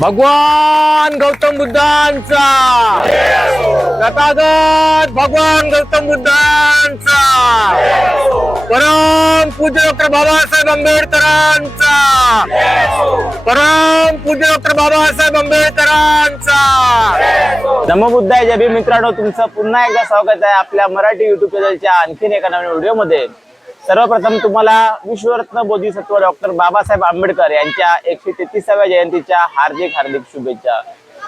भगवान गौतम बुद्धांचा तथागत भगवान गौतम बुद्धांचा परम पूज्य डॉक्टर बाबासाहेब आंबेडकरांचा परम पूज्य डॉक्टर बाबासाहेब आंबेडकरांचा नमो बुद्धाय. जय भीम मित्रांनो, तुमचं पुन्हा एकदा स्वागत आहे आपल्या मराठी युट्यूब चॅनलच्या आणखीन एका नवीन व्हिडिओमध्ये. सर्वप्रथम तुम्हाला विश्वरत्न बोधिसत्व डॉक्टर बाबासाहेब आंबेडकर यांच्या 133व्या जयंतीच्या हार्दिक हार्दिक शुभेच्छा.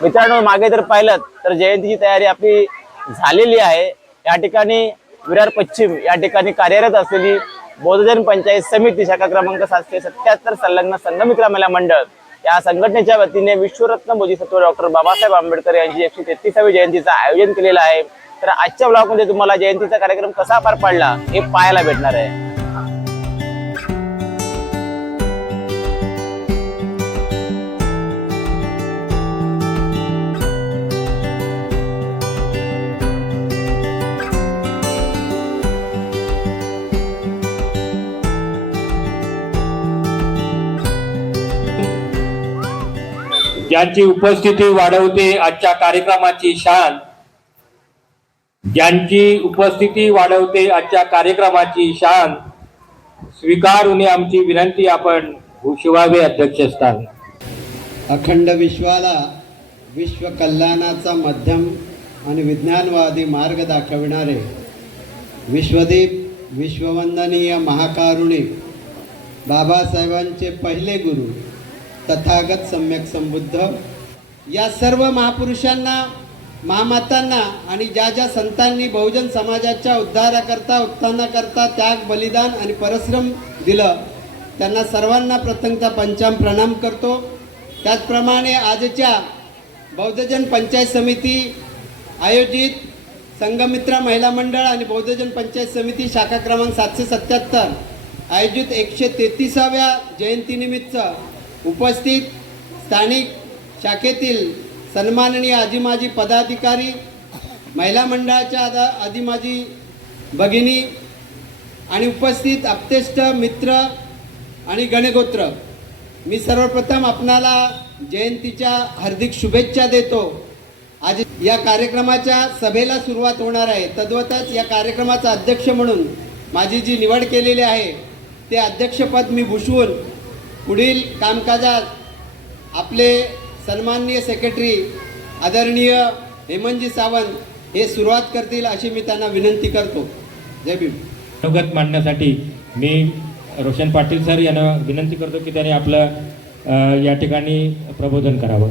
मित्रांनो, मागे जर पाहिलं तर जयंतीची तयारी आपली झालेली आहे. या ठिकाणी विरार पश्चिम या ठिकाणी कार्यरत असलेली बौद्धजन पंचायत समिती शाखा क्रमांक 777 संलग्न संघमित्र महिला मंडळ या संघटनेच्या वतीने विश्वरत्न बोधिसत्व डॉक्टर बाबासाहेब आंबेडकर यांची 133वी जयंतीचं आयोजन केलेलं आहे. तर आजच्या ब्लॉगमध्ये तुम्हाला जयंतीचा कार्यक्रम कसा पार पडला हे पाहायला भेटणार आहे. ज्यांची उपस्थिती वाढवते आजच्या कार्यक्रमाची शान, ज्यांची उपस्थिती वाढवते आजच्या कार्यक्रमाची शान, स्वीकारून आमची विनंती आपण भूषवावे अध्यक्षस्थान. अखंड विश्वाला विश्व कल्याणाचा मध्यम आणि विज्ञानवादी मार्ग दाखविणारे विश्वदीप विश्ववंदनीय महाकारुणिक बाबासाहेबांचे पहिले गुरु तथागत सम्यक संबुद्ध या सर्व महापुरुषांना, महामातांना आणि ज्या ज्या संतांनी बहुजन समाजाच्या उद्धाराकरता उत्थानाकरता त्याग, बलिदान आणि परिश्रम दिलं, त्यांना सर्वांना प्रथमतः पंचाम प्रणाम करतो. त्याचप्रमाणे आजच्या बौद्धजन पंचायत समिती आयोजित संघमित्र महिला मंडळ आणि बौद्धजन पंचायत समिती शाखा क्रमांक 777 आयोजित 133व्या जयंतीनिमित्त उपस्थित स्थानिक शाखेतील सन्माननीय आजी माजी पदाधिकारी, महिला मंडळाच्या आजी माजी भगिनी आणि उपस्थित आप्तेष्ट मित्र आणि गणगोत्र, मी सर्वप्रथम आपणाला जयंतीच्या हार्दिक शुभेच्छा देतो. आज या कार्यक्रमाच्या सभेला सुरुवात होणार आहे. तद्वतच या कार्यक्रमाचा अध्यक्ष म्हणून माझी जी निवड केलेली आहे ते अध्यक्षपद मी भूषवून पुढील कामकाजात आपले सन्माननीय सेक्रेटरी आदरणीय हेमंतजी सावंत हे सुरुवात करतील अशी मी त्यांना विनंती करतो. जय भीम. स्वागत मांडण्यासाठी मी रोशन पाटील सर यांना विनंती करतो की त्यांनी आपलं या ठिकाणी प्रबोधन करावं.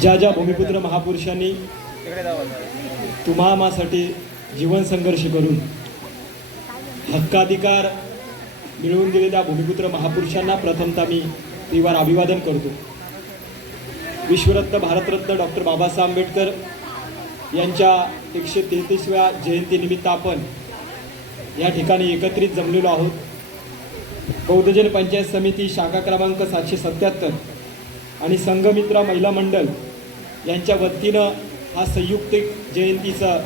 ज्या ज्या भूमिपुत्र महापुरुषांनी तुम्हामासाठी जीवन संघर्ष करून हक्काधिकार मिळवून दिलेल्या भूमिपुत्र महापुरुषांना प्रथमतः मी त्रिवार अभिवादन करतो. विश्वरत्न भारतरत्न डॉक्टर बाबासाहेब आंबेडकर यांच्या 133व्या जयंतीनिमित्त आपण या ठिकाणी एकत्रित जमलेलो आहोत. बौद्धजन पंचायत समिती शाखा क्रमांक 777 आणि संघमित्र महिला मंडळ यांच्या वतीनं हा संयुक्त जयंतीचं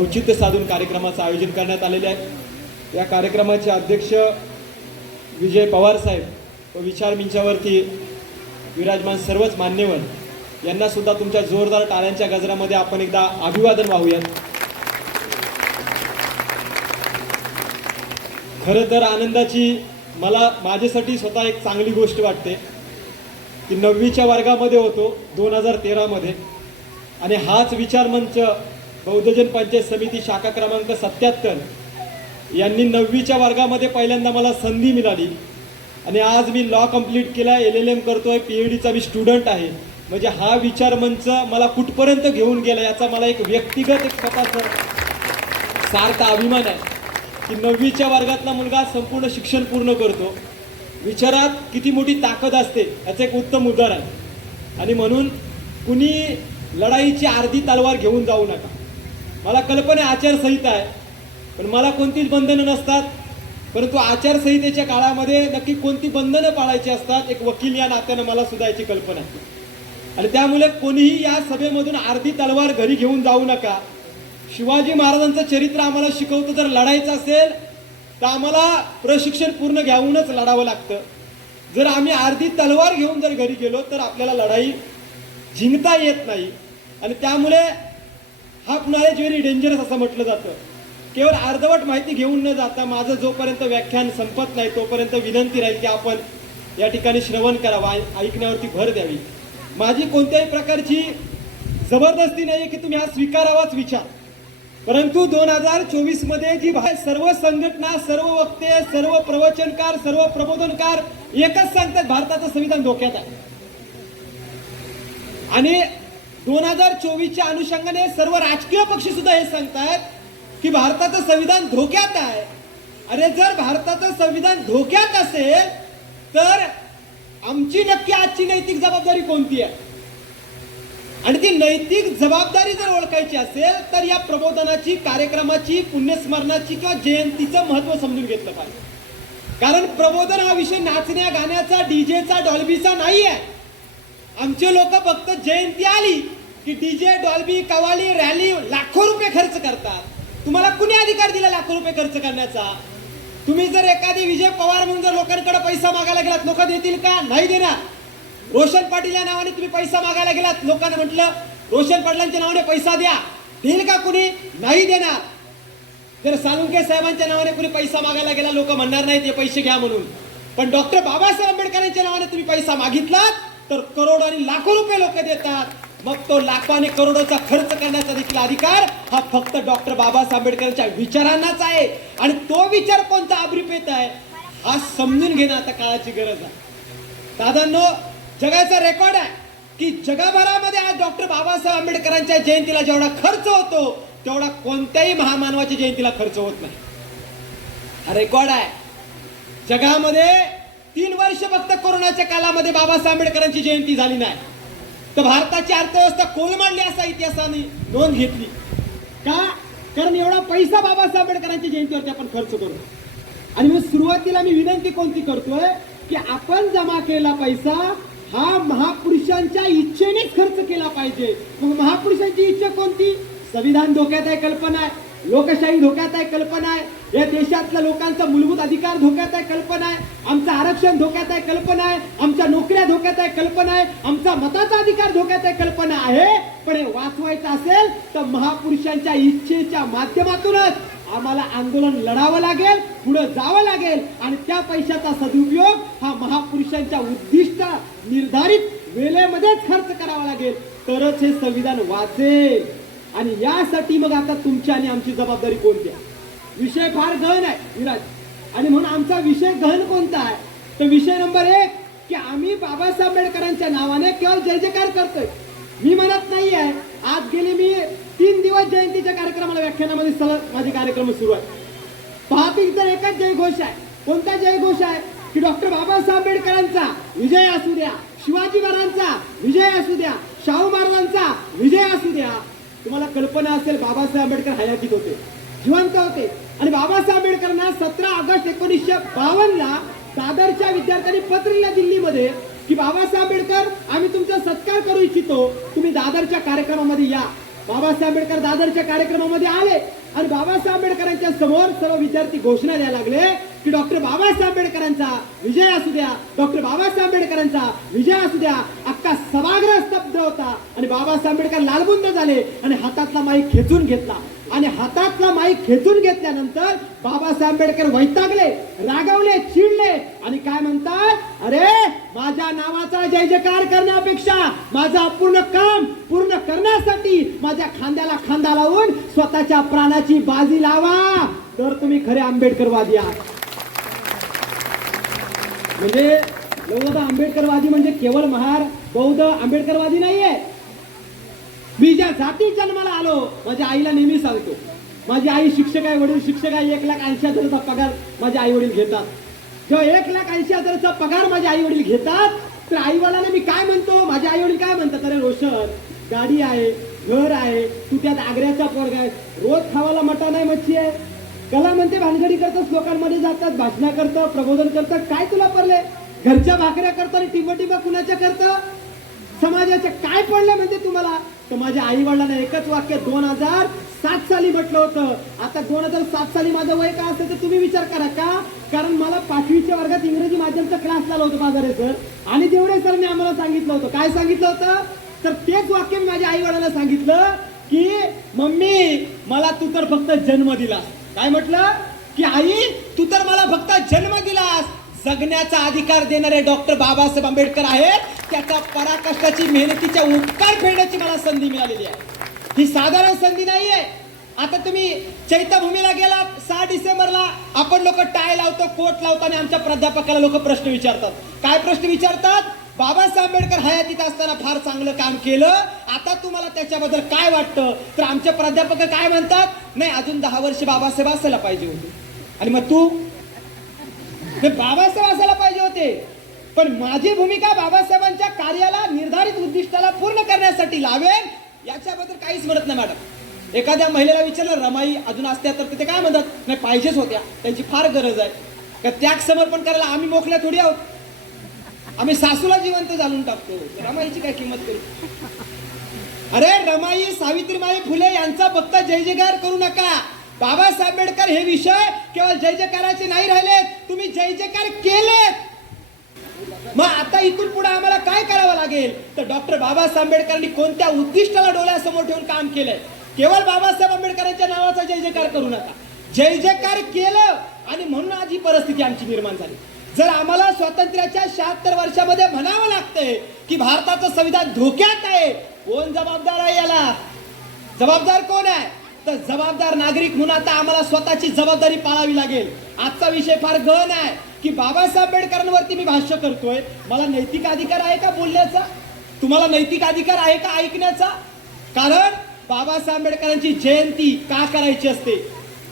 औचित्य साधून कार्यक्रमाचं आयोजन करण्यात आलेले आहे. या कार्यक्रमाचे अध्यक्ष विजय पवार साहेब व विचार मंचावरती विराजमान सर्वच मान्यवर यांना सुद्धा तुमच्या जोरदार टाळ्यांच्या गजरामध्ये आपण एकदा अभिवादन वाहूयात. खरं तर आनंदाची मला माझ्यासाठी स्वतः एक चांगली गोष्ट वाटते की 9वीच्या वर्गामध्ये होतो 2013मध्ये आणि हाच विचारमंच बौद्धजन पंचायत समिती शाखा क्रमांक 77 यांनी 9वीच्या वर्गामध्ये पहिल्यांदा मला संधी मिळाली आणि आज मी लॉ कंप्लीट केला, LLM करतोय, PhDचा मी स्टुडंट आहे. म्हणजे हा विचारमंच मला कुठपर्यंत घेऊन गेला याचा मला एक व्यक्तिगत एक स्वतःचा सार्थ अभिमान आहे की 9वीच्या वर्गातला मुलगा संपूर्ण शिक्षण पूर्ण करतो. विचारात किती मोठी ताकद असते याचं एक उत्तम उदाहरण आहे. आणि म्हणून कुणी लढाईची अर्धी तलवार घेऊन जाऊ नका. मला कल्पना आचारसंहिता आहे पण मला कोणतीच बंधनं नसतात, परंतु आचारसंहितेच्या काळामध्ये नक्की कोणती बंधनं पाळायची असतात एक वकील या नात्यानं मला सुद्धा याची कल्पना आहे. आणि त्यामुळे कोणीही या सभेमधून अर्धी तलवार घरी घेऊन जाऊ नका. शिवाजी महाराजांचं चरित्र आम्हाला शिकवतं, जर लढायचं असेल तर आम्हाला प्रशिक्षण पूर्ण घेऊनच लढावं लागतं. जर आम्ही अर्धी तलवार घेऊन जर घरी गेलो तर आपल्याला लढाई जिंकता येत नाही. आणि त्यामुळे हाफ नॉलेज व्हेरी डेंजरस असं म्हटलं जातं. केवळ अर्धवट माहिती घेऊन न जाता माझं जोपर्यंत व्याख्यान संपत नाही तोपर्यंत विनंती राहील की आपण या ठिकाणी श्रवण करावा, ऐकण्यावरती भर द्यावी. माझी कोणत्याही प्रकारची जबरदस्ती नाही की तुम्ही हा स्वीकारावाच विचार, परंतु 2024 मध्ये जी सर्व संघटना, सर्व वक्ते, सर्व प्रवचनकार, सर्व प्रबोधनकार एकच सांगतात भारताचं संविधान धोक्यात आहे. आणि 2024च्या अनुषंगाने सर्व राजकीय पक्ष सुद्धा हे सांगतात की भारताचं संविधान धोक्यात आहे. अरे जर भारताचं संविधान धोक्यात असेल तर आमची नक्की आजची नैतिक जबाबदारी कोणती आहे? आणि ती नैतिक जबाबदारी जर ओळखायची असेल तर या प्रबोधनाची, कार्यक्रमाची, पुण्यस्मरणाची किंवा जयंतीचं महत्व समजून घेतलं पाहिजे. कारण प्रबोधन हा विषय नाचण्या गाण्याचा, डीजेचा, डॉल्बीचा नाही आहे. आमचे लोक फक्त जयंती आली की डीजे, डॉल्बी, कवाली, रॅली लाखो रुपये खर्च करतात. तुम्हाला कुणी अधिकार दिला लाखो रुपये खर्च करण्याचा? तुम्ही जर एखादी विजय पवार म्हणून जर लोकांकडे पैसा मागायला गेलात, लोक देतील का? नाही देणार. रोशन पाटील या नावाने तुम्ही पैसा मागायला गेलात, लोकांना म्हटलं रोशन पाटलांच्या नावाने पैसा द्या, देईल का कुणी? नाही देणार. जर साळुंखे साहेबांच्या नावाने कुणी पैसा मागायला गेला, लोक म्हणणार नाही ते पैसे घ्या म्हणून. पण डॉक्टर बाबासाहेब आंबेडकरांच्या नावाने तुम्ही पैसा मागितलात तर करोड आणि लाखो रुपये लोक देतात. मग तो लाखो आणि करोडोचा खर्च करण्याचा देखील अधिकार हा फक्त डॉक्टर बाबासाहेब आंबेडकरांच्या विचारांनाच आहे. आणि तो विचार कोणता अभिप्रेत आहे हा समजून घेणं आता काळाची गरज आहे. दादांनो, जगाचा रेकॉर्ड आहे की जगभरामध्ये आज डॉक्टर बाबासाहेब आंबेडकरांच्या जयंतीला जेवढा खर्च होतो तेवढा कोणत्याही महामानवाच्या जयंतीला खर्च होत नाही. हा रेकॉर्ड आहे. जगामध्ये 3 वर्ष फक्त कोरोनाच्या काळामध्ये बाबासाहेब आंबेडकरांची जयंती झाली नाही तर भारताची अर्थव्यवस्था कोलमडली असा इतिहासाने नोंद घेतली. का? कारण एवढा पैसा बाबासाहेब आंबेडकरांच्या जयंतीवरती आपण खर्च करतो. आणि मग सुरुवातीला मी विनंती कोणती करतोय की आपण जमा केलेला पैसा हा महापुरुषांच्या इच्छेनेच खर्च केला पाहिजे. मग महापुरुषांची इच्छा कोणती? संविधान धोक्यात आहे कल्पना आहे, लोकशाही धोक्यात आहे कल्पना आहे, या देशातल्या लोकांचा मूलभूत अधिकार धोक्यात आहे कल्पना आहे, आमचं आरक्षण धोक्यात आहे कल्पना आहे, आमच्या नोकऱ्या धोक्यात आहे कल्पना आहे, आमचा मताचा अधिकार धोक्यात आहे कल्पना आहे. पण हे वाचवायचं असेल तर महापुरुषांच्या इच्छेच्या माध्यमातूनच आम्हाला आंदोलन लढावं लागेल, पुढे जावं लागेल. आणि त्या पैशाचा सदुपयोग हा महापुरुषांच्या उद्दिष्ट निर्धारित वेळेमध्येच खर्च करावा लागेल, तरच हे संविधान वाचेल. आणि यासाठी मग आता तुमची आणि आमची जबाबदारी कोणती आहे? विषय फार गहन आहे विराज. आणि म्हणून आमचा विषय गहन कोणता आहे? तर विषय नंबर 1 की आम्ही बाबासाहेब आंबेडकरांच्या नावाने केवळ जय जयकार करतोय. मी म्हणत नाही आहे. आज गेले मी 3 दिवस जयंतीच्या कार्यक्रमाला, व्याख्यानामध्ये सलग माझे कार्यक्रम सुरू आहे. पाहते तर एकच जयघोष आहे. कोणता जयघोष आहे? की डॉक्टर बाबासाहेब आंबेडकरांचा विजय असू द्या, शिवाजी महाराजांचा विजय असू द्या, शाहू महाराजांचा विजय असू द्या. तुम्हाला कल्पना असेल बाबासाहेब आंबेडकर हयातीत होते, जिवंत होते. आणि बाबासाहेब आंबेडकरांना 17 ऑगस्ट 1952 दादरच्या विद्यार्थ्यांनी पत्र लिहिलं दिल्लीमध्ये की बाबासाहेब आंबेडकर, आम्ही तुमचा सत्कार करू इच्छितो, तुम्ही दादरच्या कार्यक्रमामध्ये या. बाबासाहेब आंबेडकर दादरच्या कार्यक्रमामध्ये आले आणि बाबासाहेब आंबेडकरांच्या समोर सर्व विद्यार्थी घोषणा द्यायला लागले की डॉक्टर बाबासाहेब आंबेडकरांचा विजय असू द्या, डॉक्टर बाबासाहेब आंबेडकरांचा विजय असू द्या. अख्खा सभागृह स्तब्ध होता आणि बाबासाहेब आंबेडकर लालबुंद झाले आणि हातातला माईक खेचून घेतला. आणि हातातला माईक खेचून घेतल्यानंतर बाबासाहेब आंबेडकर वैतागले, रागावले, चिडले आणि काय म्हणतात? अरे माझ्या नावाचा जय जयकार करण्यापेक्षा माझं अपूर्ण काम पूर्ण करण्यासाठी माझ्या खांद्याला खांदा लावून स्वतःच्या प्राणाची बाजी लावा, तर तुम्ही खरे आंबेडकरवादी आहात. म्हणजे लोकदा आंबेडकरवादी म्हणजे केवळ महार बौद्ध आंबेडकरवादी नाहीये. मी ज्या जाती जन्माला आलो, माझ्या आईला नेहमी सांगतो, माझी आई शिक्षक आहे, वडील शिक्षक आहे, 1,80,000चा पगार माझे आई वडील घेतात. जेव्हा 1,80,000चा पगार माझे आई वडील घेतात तर आई वडिलांना मी काय म्हणतो? माझे आई वडील काय म्हणतात? अरे रोशन, गाडी आहे, घर आहे, तू त्यात आग्र्याचा पोरगा आहे, रोज खावाला मटण आहे, मच्छी आहे, कला म्हणते भानगडी करतात, लोकांमध्ये जातात, भाषण करतं, प्रबोधन करतात, काय तुला पडले? घरच्या भाकऱ्या करतो आणि टिंबटिंबा कुणाच्या करतं? समाजाचे काय पडले म्हणते तुम्हाला? तर माझ्या आई वडिलांना एकच वाक्य 2000 2007 साली म्हटलं होतं. आता 2007 साली माझं वय काय असेल तर तुम्ही विचार करा. का? कारण मला 5वीच्या वर्गात इंग्रजी माध्यमचा क्लास लावला होता बाजारे सर, आणि देवडे सरांनी आम्हाला सांगितलं होतं. काय सांगितलं होतं? तर तेच वाक्य मी माझ्या आई वडिलांना सांगितलं की मम्मी मला तू तर फक्त जन्म दिलास. काय म्हटलं? की आई तू तर मला फक्त जन्म दिलास, जगण्याचा अधिकार देणारे डॉक्टर बाबासाहेब आंबेडकर आहेत. त्याचा पराकष्टाची मेहनतीच्या उपकार फेडण्याची मला संधी मिळालेली आहे. ही साधारण संधी नाहीये. आता तुम्ही चैत्यभूमीला गेलात 6 डिसेंबरला, आपण लोक टाय लावतो, कोट लावतो, आणि आमच्या प्राध्यापकाला लोक प्रश्न विचारतात. काय प्रश्न विचारतात? बाबासाहेब आंबेडकर हयातीत असताना फार चांगलं काम केलं, आता तुम्हाला त्याच्याबद्दल काय वाटतं? तर आमचे प्राध्यापक काय म्हणतात? नाही, अजून 10 वर्ष बाबासाहेब असायला पाहिजे होते. आणि मग तू? बाबासाहेब असायला पाहिजे होते, पण माझी भूमिका बाबासाहेबांच्या कार्याला, निर्धारित उद्दिष्टाला पूर्ण करण्यासाठी लावेल, याच्याबद्दल काहीच म्हणत नाही मॅडम. एखाद्या महिलेला विचारलं रमाई अजून असत्या तर ते काय म्हणतात? नाही, पाहिजेच होत्या, त्यांची फार गरज आहे. का त्याग समर्पण करायला आम्ही मोकल्या थोडी आहोत? आम्ही सासूला जिवंत घालून टाकतो, रमाईची काय किंमत करू? अरे रमाई, सावित्रीबाई फुले यांचा फक्त जय जयकार करू नका. बाबासाहेब आंबेडकर हे विषय केवळ जय जयकाराचे नाही राहिलेत, तुम्ही जय जयकार केलेत. मग आता इथून पुढे आम्हाला काय करावं लागेल? तर डॉक्टर बाबासाहेब आंबेडकरांनी कोणत्या उद्दिष्टाला डोळ्यासमोर ठेवून काम केलंय? केवळ बाबासाहेब आंबेडकरांच्या नावाचा जय जयकार करू नका. जय जयकार केलं, आणि म्हणून आज ही परिस्थिती आमची निर्माण झाली. जर आम्हाला स्वातंत्र्याच्या 76 वर्षामध्ये म्हणावं लागतंय की भारताचं संविधान धोक्यात आहे, कोण जबाबदार आहे याला? जबाबदार कोण आहे? तर जबाबदार नागरिक म्हणून आता आम्हाला स्वतःची जबाबदारी पाळावी लागेल. आजचा विषय फार गहन आहे की बाबासाहेब आंबेडकरांवरती मी भाष्य करतोय, मला नैतिक अधिकार आहे का बोलण्याचा? तुम्हाला नैतिक अधिकार आहे का ऐकण्याचा? कारण बाबासाहेब आंबेडकरांची जयंती का करायची असते?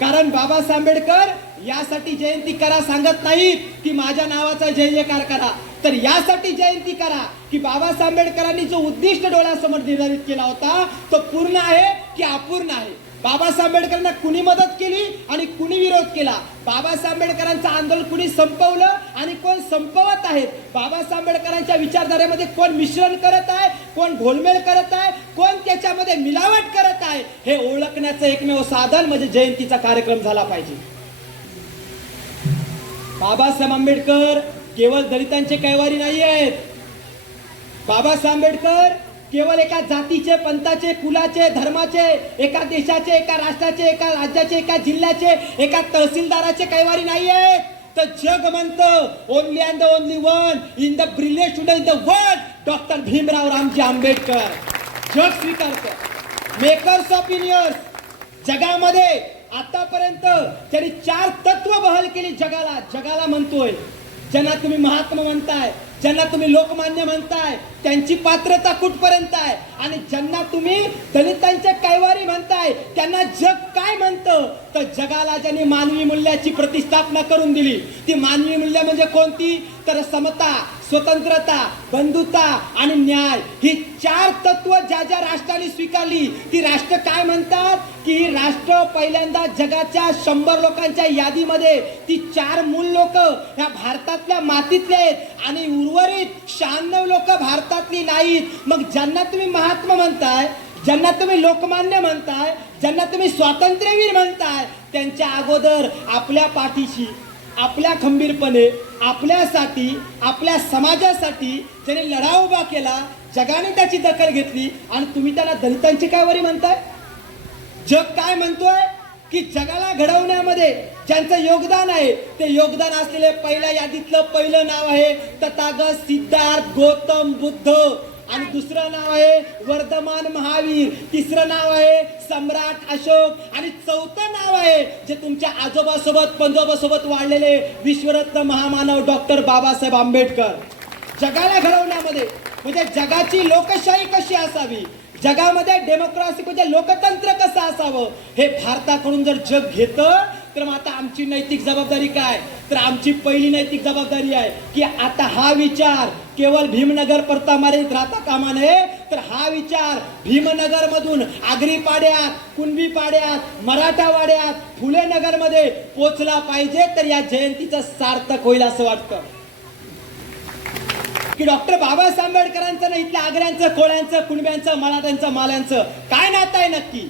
कारण बाबासाहेब आंबेडकर यासाठी जयंती करा सांगत नाहीत की माझ्या नावाचा जय जयकार करा, तर यासाठी जयंती करा की बाबासाहेब आंबेडकरांनी जो उद्दिष्ट डोळ्यासमोर निर्धारित केला होता तो पूर्ण आहे की अपूर्ण आहे. बाबासाहेब आंबेडकरांना कुणी मदत केली आणि कुणी विरोध केला? बाबासाहेब आंबेडकरांचं आंदोलन कुणी संपवलं आणि कोण संपवत आहेत? बाबासाहेब आंबेडकरांच्या विचारधारेमध्ये कोण मिश्रण करत आहे, कोण घोलमेल करत आहे, कोण त्याच्यामध्ये मिलावट करत आहे, हे ओळखण्याचं एकमेव साधन म्हणजे जयंतीचा कार्यक्रम झाला पाहिजे. बाबासाहेब आंबेडकर केवळ दलितांचे कैवारी नाही आहेत. बाबासाहेब आंबेडकर केवळ एका जातीचे, पंथाचे, कुलाचे, धर्माचे, एका देशाचे, एका राष्ट्राचे, एका राज्याचे, एका जिल्ह्याचे, एका तहसीलदाराचे कैवारी नाही आहेत. तर जग म्हणतं only and only one in the brilliant student in the world, doctor Bhimrao Ramji Ambedkar. जग स्वीकारतं. Makers of universe. जगामध्ये आतापर्यंत त्यांनी 4 तत्व बहाल केली जगाला म्हणतोय. ज्यांना तुम्ही महात्मा म्हणताय, ज्यांना तुम्ही लोकमान्य म्हणताय, त्यांची पात्रता कुठपर्यंत आहे? आणि ज्यांना तुम्ही दलितांचे कैवारी म्हणताय, त्यांना जग काय म्हणतं? तर जगाला ज्यांनी मानवी मूल्याची प्रतिष्ठापना करून दिली, ती मानवी मूल्य म्हणजे कोणती? तर समता, स्वतंत्रता, बंधुता आणि न्याय. ही 4 तत्व ज्या ज्या राष्ट्राने स्वीकारली, ती राष्ट्र काय म्हणतात? की ही राष्ट्र पहिल्यांदा जगाच्या 100 लोकांच्या यादीमध्ये ती 4 मूल लोक ह्या भारतातल्या मातीतले आहेत, आणि उर्वरित 96 लोक भारतातली नाहीत. मग ज्यांना तुम्ही महात्मा म्हणताय, ज्यांना तुम्ही लोकमान्य म्हणताय, ज्यांना तुम्ही स्वातंत्र्यवीर म्हणताय, त्यांच्या अगोदर आपल्या पाठीशी, आपल्या खंबीरपणे, आपल्यासाठी, आपल्या समाजासाठी ज्यांनी लढा उभा केला, जगाने त्याची दखल घेतली, आणि तुम्ही त्याला दलितांची कैवारी म्हणताय? जग काय म्हणतोय? की जगाला घडवण्यामध्ये ज्यांचं योगदान आहे, ते योगदान असलेले पहिल्या यादीतलं पहिलं नाव आहे तथागत सिद्धार्थ गौतम बुद्ध, आणि दुसरं नाव आहे वर्धमान महावीर, तिसरं नाव आहे सम्राट अशोक, आणि चौथं नाव आहे जे तुमच्या आजोबासोबत, पंजोबासोबत वाढलेले विश्वरत्न महामानव डॉक्टर बाबासाहेब आंबेडकर. जगाला घडवण्यामध्ये म्हणजे जगाची लोकशाही कशी असावी, जगामध्ये डेमोक्रेसी म्हणजे लोकतंत्र कसं असावं, हे भारताकडून जर जग घेतं, तर मग आता आमची नैतिक जबाबदारी काय? तर आमची पहिली नैतिक जबाबदारी आहे की आता हा विचार केवळ भीमनगर पुरता मर्यादित राहता कामा नये, तर हा विचार भीमनगर मधून आगरी पाड्यात, कुणबी पाड्यात, मराठा वाड्यात, फुले नगर मध्ये पोचला पाहिजे. तर या जयंतीचं सार्थक होईल असं वाटतं की डॉक्टर बाबासाहेब आंबेडकरांचं ना इथल्या आगऱ्यांचं, कोळ्यांचं, कुणब्यांचं, मराठ्यांचं, माल्यांचं काय नातं आहे नक्की?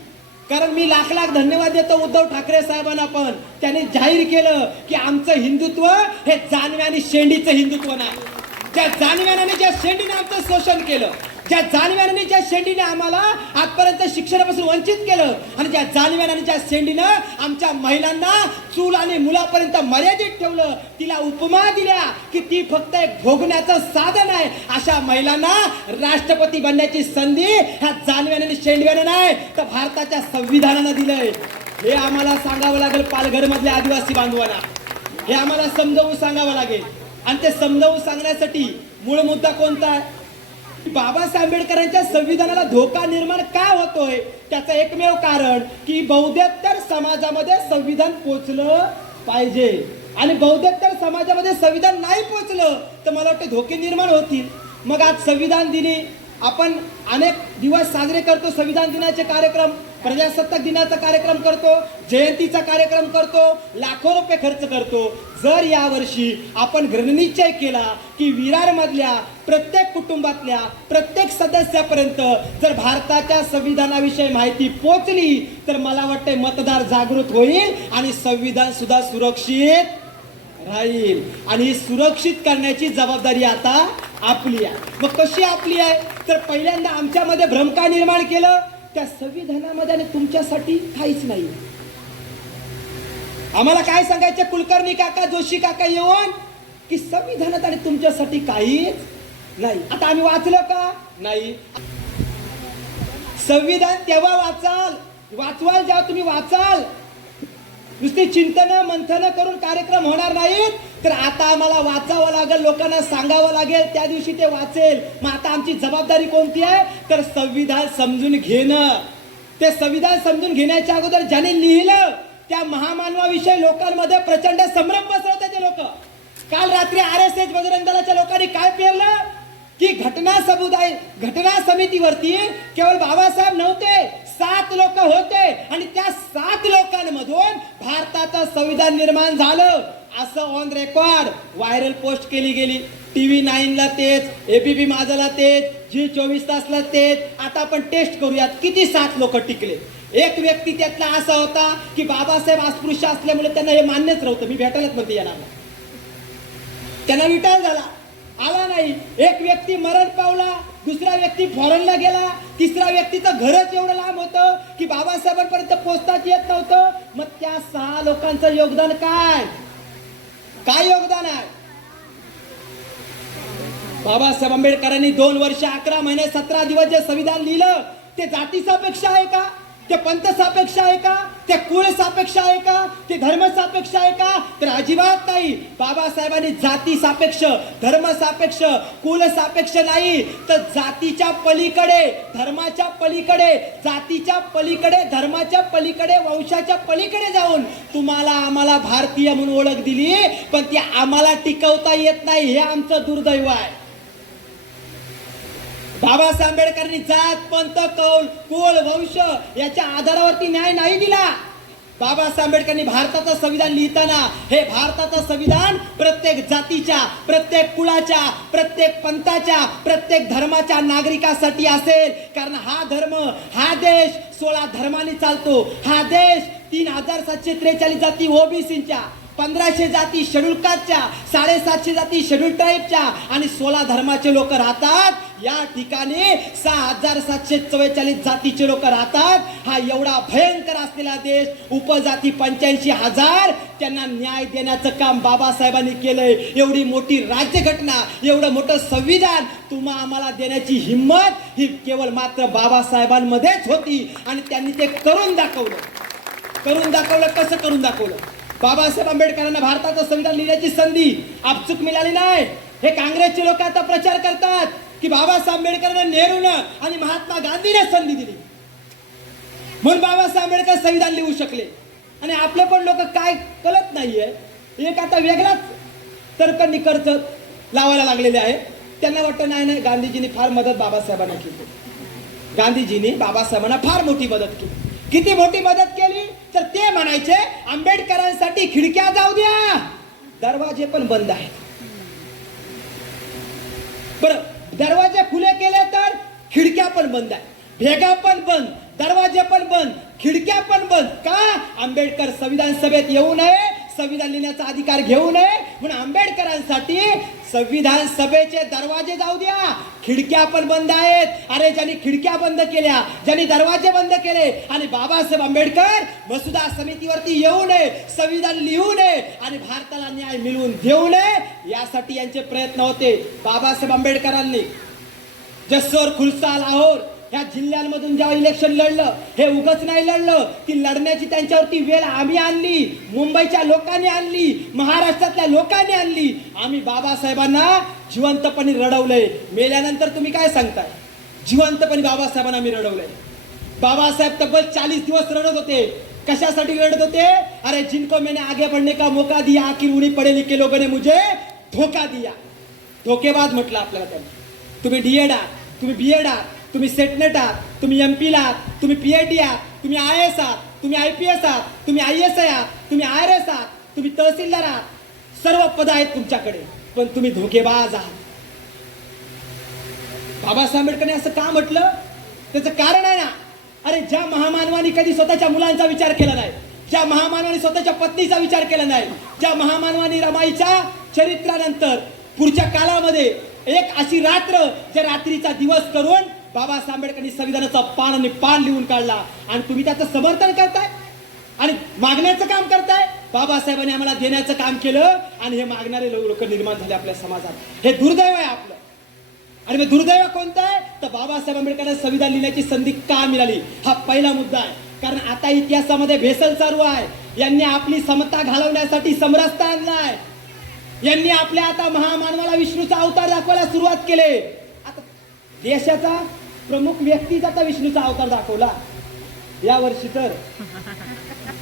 कारण मी लाख लाख धन्यवाद देतो उद्धव ठाकरे साहेबांना, पण त्यांनी जाहीर केलं की आमचं हिंदुत्व हे जानव्या आणि शेंडीचं हिंदुत्व नाही. ज्या जानव्याने ज्या शेंडीने आमचं शोषण केलं, ज्या जानव्याने ज्या शेंडीने आम्हाला आजपर्यंत शिक्षणापासून वंचित केलं, आणि ज्या जानव्याने ज्या शेंडीनं आमच्या महिलांना चूल आणि मुलापर्यंत मर्यादित ठेवलं, तिला उपमा दिल्या की ती फक्त एक भोगण्याचं साधन आहे, अशा महिलांना राष्ट्रपती बनण्याची संधी ह्या जानव्याने आणि शेंडव्याने नाही तर भारताच्या संविधानानं दिलंय. हे आम्हाला सांगावं लागेल पालघर मधल्या आदिवासी बांधवांना, हे आम्हाला समजावून सांगावं लागेल. आणि ते समजावून सांगण्यासाठी मूळ मुद्दा कोणता आहे? बाबासाहेब आंबेडकरांच्या संविधानाला धोका निर्माण का होतोय? त्याचं एकमेव कारण की बौद्धेतर समाजामध्ये संविधान पोचलं पाहिजे, आणि बौद्धेतर समाजामध्ये संविधान नाही पोचलं तर मला वाटतं धोके निर्माण होतील. मग आज संविधान दिनी आपण अनेक दिवस साजरे करतो, संविधान दिनाचे कार्यक्रम, प्रजासत्ताक दिनाचा कार्यक्रम करतो, जयंतीचा कार्यक्रम करतो, लाखो रुपये खर्च करतो. जर यावर्षी आपण दृढनिश्चय केला की विरार मधल्या प्रत्येक कुटुंबातल्या प्रत्येक सदस्यापर्यंत जर भारताच्या संविधानाविषयी माहिती पोहोचली तर मला वाटतंय मतदार जागृत होईल आणि संविधान सुद्धा सुरक्षित राहील. आणि ही सुरक्षित करण्याची जबाबदारी आता आपली आहे. मग कशी आपली आहे? तर पहिल्यांदा आमच्यामध्ये भ्रम का निर्माण केलं? त्या संविधानामध्ये आणि तुमच्यासाठी काहीच नाही. आम्हाला काय सांगायचे कुलकर्णी काका, जोशी काका येऊन की संविधानात आणि तुमच्यासाठी काहीच नाही. आता आम्ही वाचलं का? नाही. संविधान तेव्हा वाचवाल जेव्हा तुम्ही वाचाल. नुसती चिंतन मंथन करून कार्यक्रम होणार नाहीत. तर आता आम्हाला वाचावं लागेल, लोकांना सांगावं लागेल, त्या दिवशी ते वाचेल. मग आता आमची जबाबदारी कोणती आहे? तर संविधान समजून घेणं. ते संविधान समजून घेण्याच्या अगोदर ज्यांनी लिहिलं त्या महामानवाविषयी लोकांमध्ये प्रचंड संभ्रम पसरवते ते लोक. काल रात्री RSS बजरंग दलाच्या लोकांनी काय पेरलं की घटना समितीवरती केवळ बाबासाहेब नव्हते, 7 लोक होते, आणि त्या 7 लोकांमधून भारताचं संविधान निर्माण झालं असं ऑन रेकॉर्ड व्हायरल पोस्ट केली गेली. TV 9 ला तेच, ABP माझाला तेच, G24 तासला तेच. आता आपण टेस्ट करूयात किती 7 लोक टिकले. एक व्यक्ती त्यातला असा होता की बाबासाहेब अस्पृश्य असल्यामुळे त्यांना हे मान्यच नव्हतं. मी भेटायलाच म्हणते येणार, त्यांना रिटायर झाला, आला नाही. एक व्यक्ती मरण पावला, दुसरा व्यक्ती फॉरेनला गेला, तिसरा व्यक्तीचं घरच एवढं लांब होतं की बाबासाहेबांपर्यंत पोहोचताच येत नव्हतं. मग त्या 6 लोकांचं योगदान काय योगदान आहे? बाबासाहेब आंबेडकरांनी 2 वर्ष 11 महिने 17 दिवस जे संविधान लिहिलं ते जाती सापेक्ष आहे का? ते पंथ सापेक्ष आहे का? ते कुळ सापेक्ष आहे का? ते धर्म सापेक्ष आहे का? तर अजिबात नाही. बाबासाहेबांनी जाती सापेक्ष, धर्म सापेक्ष, कुल सापेक्ष नाही, तर जातीच्या पलीकडे, धर्माच्या पलीकडे, जातीच्या पलीकडे, धर्माच्या पलीकडे, वंशाच्या पलीकडे जाऊन तुम्हाला आम्हाला भारतीय म्हणून ओळख दिली, पण ती आम्हाला टिकवता येत नाही. हे आमचं दुर्दैव आहे. बाबासाहेब आंबेडकरांनी जात, पंथ, कौल, कुळ, वंश याच्या आधारावरती न्याय नाही दिला. बाबासाहेब आंबेडकरांनी भारताचं संविधान लिहिताना हे भारताचं संविधान प्रत्येक जातीच्या, प्रत्येक कुळाच्या, प्रत्येक पंथाच्या, प्रत्येक धर्माच्या नागरिकासाठी असेल. कारण हा धर्म, हा देश 16 धर्मांनी चालतो. हा देश 3743 जाती OBCच्या, 1500 जाती शेड्यूल कास्टच्या, 750 जाती शेड्यूल ट्राईबच्या आणि 16 धर्माचे लोक राहतात. या ठिकाणी 6744 जातीचे लोक राहतात. हा एवढा भयंकर असलेला देश, उपजाती 85,000, त्यांना न्याय देण्याचं काम बाबासाहेबांनी केलंय. एवढी मोठी राज्यघटना, एवढं मोठं संविधान तुम्हा आम्हाला देण्याची हिंमत ही केवळ मात्र बाबासाहेबांमध्येच होती, आणि त्यांनी ते करून दाखवलं. कसं करून दाखवलं? बाबासाहेब आंबेडकरांना भारताचं संविधान लिहिण्याची संधी आपचूक मिळाली नाही. हे काँग्रेसचे लोक आता प्रचार करतात की बाबासाहेब आंबेडकरांना, नेहरूनं आणि महात्मा गांधीने संधी दिली म्हणून बाबासाहेब आंबेडकर संविधान लिहू शकले. आणि आपले पण लोक काय कळत नाहीये, एक आता वेगळाच तर्क निकर्च लावायला लागलेले आहे. त्यांना वाटतं नाही, गांधीजींनी फार मदत बाबासाहेबांना केली. गांधीजींनी बाबासाहेबांना फार मोठी मदत केली. किती मोठी मदत केली? तर ते म्हणायचे आंबेडकरांसाठी खिडक्या जाऊ द्या, दरवाजे पण बंद आहेत. बरं, दरवाजे खुले केले तर खिडक्या पण बंद आहेत, भेगा पण बंद, दरवाजे पण बंद, खिडक्या पण बंद का? आंबेडकर संविधान सभेत येऊ नये, संविधान लिहिण्याचा अधिकार घेऊ नये म्हणून आंबेडकरांसाठी संविधान सभेचे दरवाजे जाऊ द्या, खिडक्या पण बंद आहेत. अरे ज्यांनी खिडक्या बंद केल्या, ज्यांनी दरवाजे बंद केले आणि बाबासाहेब आंबेडकर मसुदा समितीवरती येऊ नये, संविधान लिहू नये आणि भारताला न्याय मिळवून देऊ नये, यासाठी यांचे प्रयत्न होते. बाबासाहेब आंबेडकरांनी जसोर, खुलसा, लाहोर ह्या जिल्ह्यांमधून जेव्हा इलेक्शन लढलं, हे उगाच नाही लढलं, ती लढण्याची त्यांच्यावरती वेळ आम्ही आणली, मुंबईच्या लोकांनी आणली, महाराष्ट्रातल्या लोकांनी आणली. आम्ही बाबासाहेबांना जिवंतपणे रडवलंय. मेल्यानंतर तुम्ही काय सांगताय? जिवंतपणे बाबासाहेबांना मी रडवलंय. बाबासाहेब तब्बल 40 दिवस रडत होते. कशासाठी रडत होते? अरे जिनको मैंने आगे बढ़ने का मौका दिया, आखिर उन्हीं पढ़े लिखे लोगों ने मुझे धोखा दिया. धोकेबाज म्हटलं आपल्याला त्यांनी. तुम्ही डीएड आहात, तुम्ही बीएड आहात, तुम्ही सेटनेट आहात, तुम्ही एमपी आहात, तुम्ही पीएचडी आहात, तुम्ही IAS आहात, तुम्ही IPS आहात, तुम्ही ISI आहात, तुम्ही IRS आहात, तुम्ही तहसीलदार आहात, सर्व पद आहेत तुमच्याकडे, पण तुम्ही धोकेबाज आहात. बाबासाहेब आंबेडकरांनी असं का म्हटलं? त्याचं कारण आहे ना. अरे ज्या महामानवानी कधी स्वतःच्या मुलांचा विचार केला नाही, ज्या महामानवानी स्वतःच्या पत्नीचा विचार केला नाही, ज्या महामानवानी रमाईच्या चरित्रानंतर पुढच्या काळामध्ये एक अशी रात्र, ज्या रात्रीचा दिवस करून बाबासाहेब आंबेडकरांनी संविधानाचा पान आणि पान लिहून काढला आणि तुम्ही त्याचं समर्थन करताय आणि मागण्याचं काम करताय. बाबासाहेबांनी आम्हाला देण्याचं काम केलं आणि हे मागणारे लोक निर्माण झाले आपल्या समाजात. हे दुर्दैव आहे आपलं. आणि मग दुर्दैव कोणतं आहे? तर बाबासाहेब आंबेडकरांना संविधान लिहिण्याची संधी का मिळाली, हा पहिला मुद्दा आहे. कारण आता इतिहासामध्ये भेसळ चालू आहे. यांनी आपली समता घालवण्यासाठी समरसता आणलाय. यांनी आपल्या आता महामानवाला विष्णूचा अवतार दाखवायला सुरुवात केले. आता देशाचा प्रमुख व्यक्तीच आता विष्णूचा अवतार दाखवला. या वर्षी तर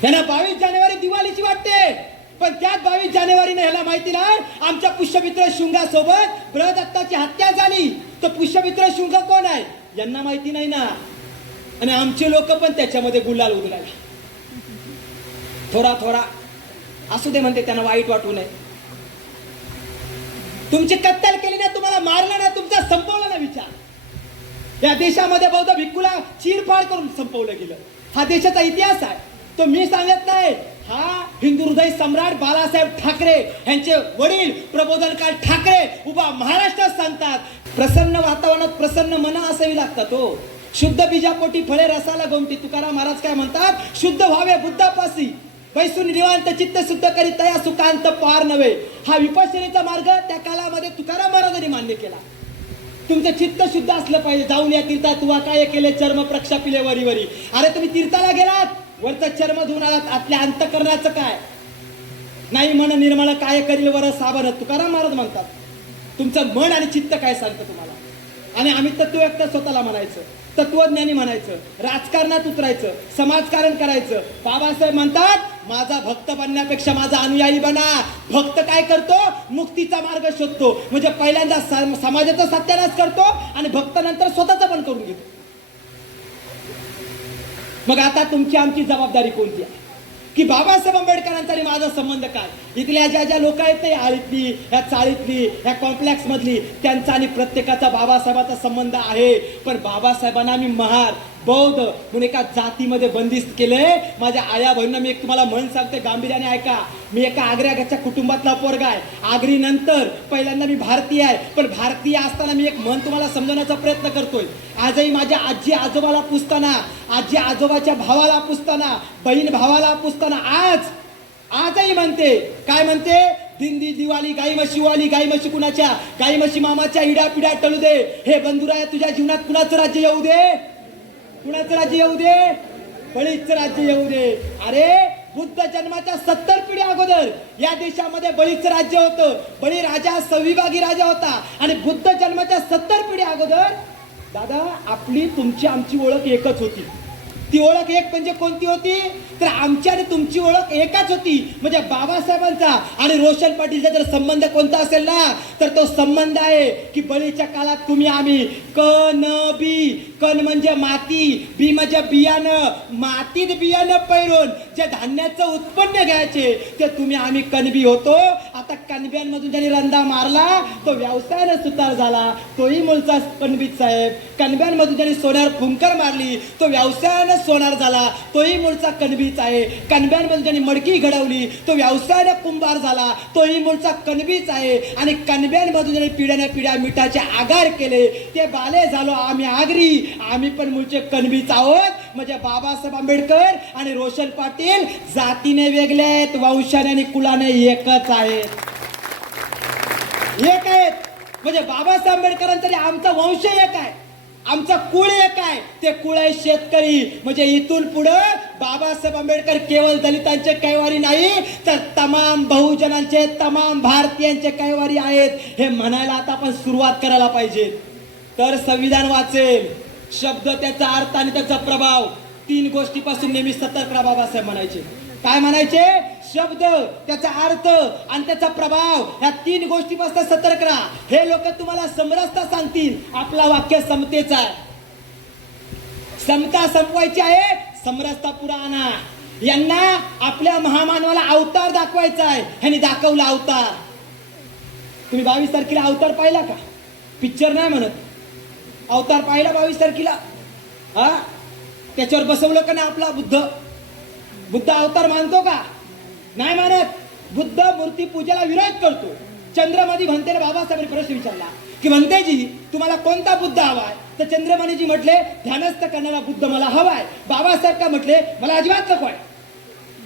त्यांना 22 जानेवारी दिवाळीची वाटते, पण त्याच 22 जानेवारीने ह्याला माहिती नाही आमच्या पुष्यमित्र शुंगासोबत बृहदत्ताची हत्या झाली. तर पुष्यमित्र शुंग कोण आहे यांना माहिती नाही ना. आणि आमचे लोक पण त्याच्यामध्ये गुलाल उधळाले. थोडा थोडा असू दे म्हणते, त्यांना वाईट वाटू नये. तुमची कत्तल केली ना, तुम्हाला मारलं ना, तुमचा संपवलं ना विचार. या देशामध्ये बौद्ध भिक्खूला चीरफाड करून संपवलं गेलं. हा देशाचा इतिहास आहे. तो मी सांगत नाही, हा हिंदू हृदय सम्राट बाळासाहेब ठाकरे यांचे वडील प्रबोधनकार ठाकरे उभा महाराष्ट्रात सांगतात. प्रसन्न वातावरणात प्रसन्न मन असावी लागतात. हो, शुद्ध बीजापोटी फळे रसाला गोमटी. तुकाराम महाराज काय म्हणतात? शुद्ध व्हावे बुद्धापासी, बैसून निवांत चित्त शुद्ध करी तया सुकांत पार नव्हे. हा विपश्यनेचा मार्ग त्या काळामध्ये तुकाराम महाराजांनी मान्य केला. तुमचं चित्त शुद्ध असलं पाहिजे. जाऊन या तीर्थात, तुवा काय केले चर्म प्रक्षापिले वरी वरी. अरे तुम्ही तीर्थाला गेलात, वरचा चर्म धुवून आलात, आतल्या अंतकरणाचं काय नाही मन निर्मळ काय करील वर साबर. तुकाराम महाराज म्हणतात तुमचं मन आणि चित्त काय सांगतं तुम्हाला. आणि आम्ही तत्वव्यक्त स्वतःला म्हणायचं, तत्वज्ञानी म्हणायचं, राजकारणात उतरायचं, समाजकारण करायचं. बाबासाहेब म्हणतात माझा भक्त बनण्यापेक्षा माझा अनुयायी बना. भक्त काय करतो? मुक्तीचा मार्ग शोधतो. म्हणजे पहिल्यांदा समाजाचा सत्यानाश करतो आणि भक्त नंतर स्वतःचा पण करून घेतो. मग आता तुमची आमची जबाबदारी कोणती आहे की बाबासाहेब आंबेडकरांचा आणि माझा संबंध काय? इथल्या ज्या ज्या लोक आहेत, आळीतली, ह्या चाळीतली, ह्या कॉम्प्लेक्स मधली, त्यांचा आणि प्रत्येकाचा बाबासाहेबाचा संबंध आहे. पण बाबासाहेबांना मी महार बौद्ध म्हणून एका जातीमध्ये बंदिस्त केलंय. माझ्या आया बहिणींना मी एक तुम्हाला म्हण सांगते, गांभीर्याने ऐका. मी एका आग्र्याच्या कुटुंबातला पोरगा आहे. आगरी नंतर पहिल्यांदा मी भारतीय आहे, पण भारतीय असताना मी एक म्हण तुम्हाला समजवण्याचा प्रयत्न करतोय. आजही माझ्या आजी आजोबाला पुसताना, आजी आजोबाच्या भावाला पुसताना, बहीण भावाला पुसताना आजही म्हणते. काय म्हणते? दिंडी दिवाळी गाई म्हशी वाली. गाई म्हशी कुणाच्या? गाई म्हशी मामाच्या. इडा पिडा टळू दे. हे बंधुराया तुझ्या जीवनात कुणाचं राज्य येऊ दे? कुणाचं राज्य येऊ दे? बळीचं राज्य येऊ दे. अरे बुद्ध जन्माच्या 70 पिढी अगोदर या देशामध्ये बळीचं राज्य होतं. बळी राजा सविभागी राजा होता. आणि बुद्ध जन्माच्या 70 पिढी अगोदर दादा आपली तुमची आमची ओळख एकच होती. ती ओळख एक म्हणजे कोणती होती? तर आमची आणि तुमची ओळख एकच होती. म्हणजे बाबासाहेबांचा आणि रोशन पाटीलचा जर संबंध कोणता असेल ना, तर तो संबंध आहे की बळीच्या काळात तुम्ही आम्ही कण बी. कण म्हणजे माती, बी म्हणजे बियाणं. मातीत बियाणं पेरून जे धान्याचं उत्पन्न घ्यायचे ते तुम्ही आम्ही कणबी होतो. आता कणब्यांमधून ज्यांनी रंदा मारला तो व्यवसायाने सुतार झाला, तोही मूळचा कणबीच साहेब. कणब्यांमधून ज्यांनी सोन्यावर फुंकर मारली तो व्यवसायाने सोनार झाला, तोही मूळचा कणबीच आहे. कणब्यांमधून ज्यांनी मडकी घडवली तो व्यवसायाने कुंभार झाला, तोही मूळचा कणबीच आहे. आणि कणब्यांमधून ज्यांनी पिढ्याने पिढ्या मिठाचे आगार केले ते बाले झालो आम्ही आगरी. आम्ही पण मूळचे कणबीच आहोत. म्हणजे बाबासाहेब आंबेडकर आणि रोशन पाटील जातीने वेगळे आहेत, वंशाने आणि कुलाने एकच आहेत, एक आहेत. म्हणजे बाबासाहेब आंबेडकरांचा आमचा वंश एक आहे, आमचा कुळ एक आहे. ते कुळ आहे शेतकरी. म्हणजे इथून पुढे बाबासाहेब आंबेडकर केवळ दलितांचे कैवारी नाही तर तमाम बहुजनांचे, तमाम भारतीयांचे कैवारी आहेत हे म्हणायला आता आपण सुरुवात करायला पाहिजे. तर संविधान वाचेल. शब्द, त्याचा अर्थ आणि त्याचा प्रभाव, 3 गोष्टीपासून नेहमी सतर्क राहा बाबासाहेब म्हणायचे. काय म्हणायचे? शब्द, त्याचा अर्थ आणि त्याचा प्रभाव, ह्या 3 गोष्टीपासून सतर्क राहा. हे लोक तुम्हाला समरसता सांगतील, आपला वाक्य समतेचा आहे. समता संपवायची आहे, समरसता पुरा आणा. यांना आपल्या महामानवाला अवतार दाखवायचा आहे, ह्यांनी दाखवला अवतार. तुम्ही 22 तारखेला अवतार पाहिला का? पिक्चर नाही म्हणत, अवतार पाहिला 22 तारखेला? हा, त्याच्यावर बसवलं का नाही आपला बुद्ध? बुद्ध अवतार मानतो का? नाही मानत. बुद्ध मूर्ती पूजेला विरोध करतो. चंद्रमणी म्हणते बाबासाहेबांनी प्रश्न विचारला की म्हणतेजी तुम्हाला कोणता बुद्ध हवाय? तर चंद्रमणीजी म्हटले ध्यानस्थ करणारा बुद्ध मला हवाय. बाबासाहेब का म्हटले मला अजिबात नको आहे.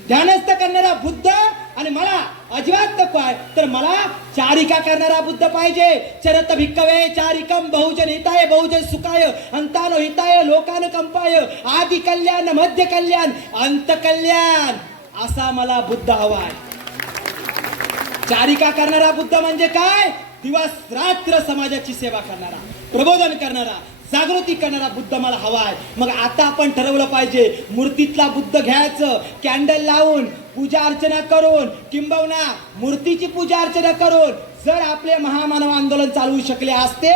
ध्यानस्थ करणारा बुद्ध आणि मला अजिबात नको आहे, तर मला चारिका करणारा बुद्ध पाहिजे. चरत भिक्कवे चारिकम बहुजन हिताय बहुजन सुखाय अंतानो हिताय लोकान कंपाय आदि कल्याण मध्य कल्याण अंत कल्याण असा मला बुद्ध हवाय. चारिका करणारा बुद्ध म्हणजे काय? दिवस रात्र समाजाची सेवा करणारा, प्रबोधन करणारा, जागृती करणारा बुद्ध मला हवाय. मग आता आपण ठरवलं पाहिजे मूर्तीतला बुद्ध घ्यायचं, कॅन्डल लावून पूजा अर्चना करून, किंबहुना मूर्तीची पूजा अर्चना करून जर आपले महामानव आंदोलन चालवू शकले असते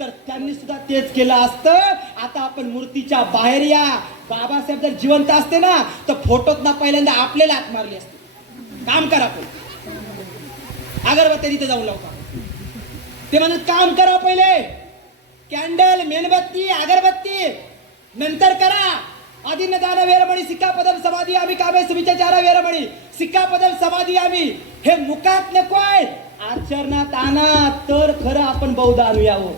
तर त्यांनी सुद्धा तेच केलं असतं. आता आपण मूर्तीच्या बाहेर या. बाबासाहेब जर जिवंत असते ना तर फोटोत ना पहिल्यांदा आपल्याला हात मारली असते. काम करा, पण अगरबत्ती तिथे जाऊन लावता. ते म्हणत काम करा, पहिले कॅन्डल, मेणबत्ती, अगरबत्ती नंतर करा. आधी न दान वेरमणी सिक्कापदम समाधी आम्ही कामे सुविचारा वेरमणी सिक्कापदम समाधी आम्ही. हे मुखात नको आहे, आचरणात आणा, तर खरं आपण बौद्ध आणूयावं.